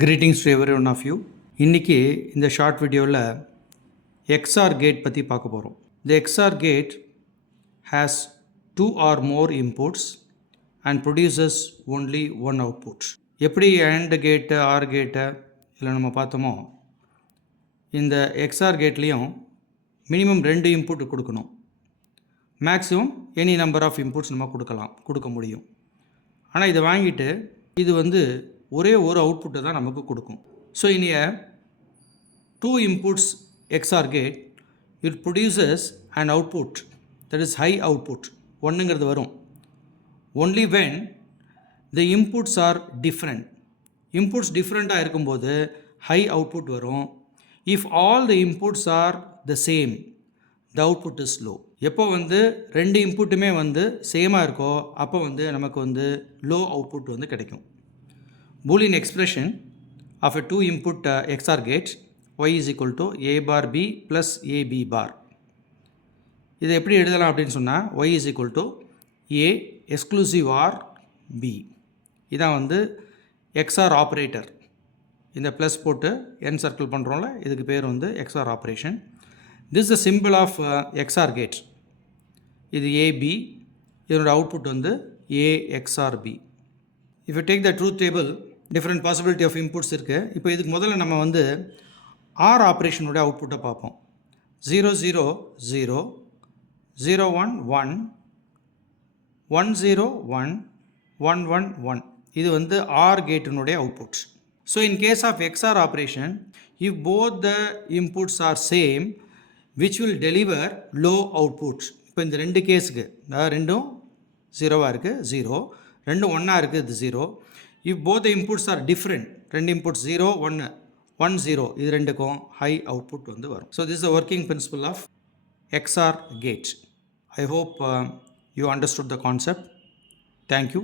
Greetings to every one of you. இன்றைக்கி இந்த short வீடியோவில் XOR கேட் பற்றி பார்க்க போகிறோம். The XOR gate has 2 or more inputs and produces only one output. எப்படி AND கேட்டு ஆர் கேட்டை இல்லை நம்ம பார்த்தோமோ இந்த XOR கேட்லேயும் மினிமம் 2 இன்புட் கொடுக்கணும். Maximum any number of inputs நம்ம கொடுக்க முடியும். ஆனால் இதை வாங்கிட்டு இது ஒரே ஒரு அவுட்புட்டை தான் நமக்கு கொடுக்கும். So in a 2 inputs XOR gate it produces an output that is high output. ஒன்றுங்கிறது வரும் only when the inputs are different. inputs டிஃப்ரெண்ட்டாக இருக்கும்போது ஹை அவுட்புட் வரும். if all the inputs are the same the output is low. எப்போ ரெண்டு இன்புட்டுமே சேமாக இருக்கோ அப்போ நமக்கு லோ அவுட்புட் கிடைக்கும். Boolean expression of a 2 input XOR gate y is equal to a bar b plus ab bar. இதை எப்படி எழுதலாம் அப்படின்னு சொன்னால் y is equal to a exclusive or b. இதான் XOR ஆப்ரேட்டர். இந்த ப்ளஸ் போட்டு n சர்க்கிள் பண்ணுறோம்ல இதுக்கு பேர் XOR operation. this is the symbol of XOR gate. இது ab, இதனோட output a XOR b. if you take the truth table different possibility of inputs இருக்குது. இப்போ இதுக்கு முதல்ல நம்ம ஆர் ஆப்ரேஷனோட அவுட்புட்டை பார்ப்போம். 0 0 0 0 1 1 1 0 1 1 1 1 இது ஆர் கேட்டினுடைய output. So in case of XOR operation if both the inputs are same which will deliver low outputs. இப்போ இந்த ரெண்டு கேஸுக்கு ரெண்டும் 0வாக இருக்குது 0, ரெண்டும் 1ஆக இருக்குது இது 0. if both the inputs are different, ரெண்டு inputs 0 1 1 0 இது ரெண்டுக்கும் ஹை அவுட்புட் வரும். So this is the working principle of XOR gate. I hope you understood the concept. Thank you.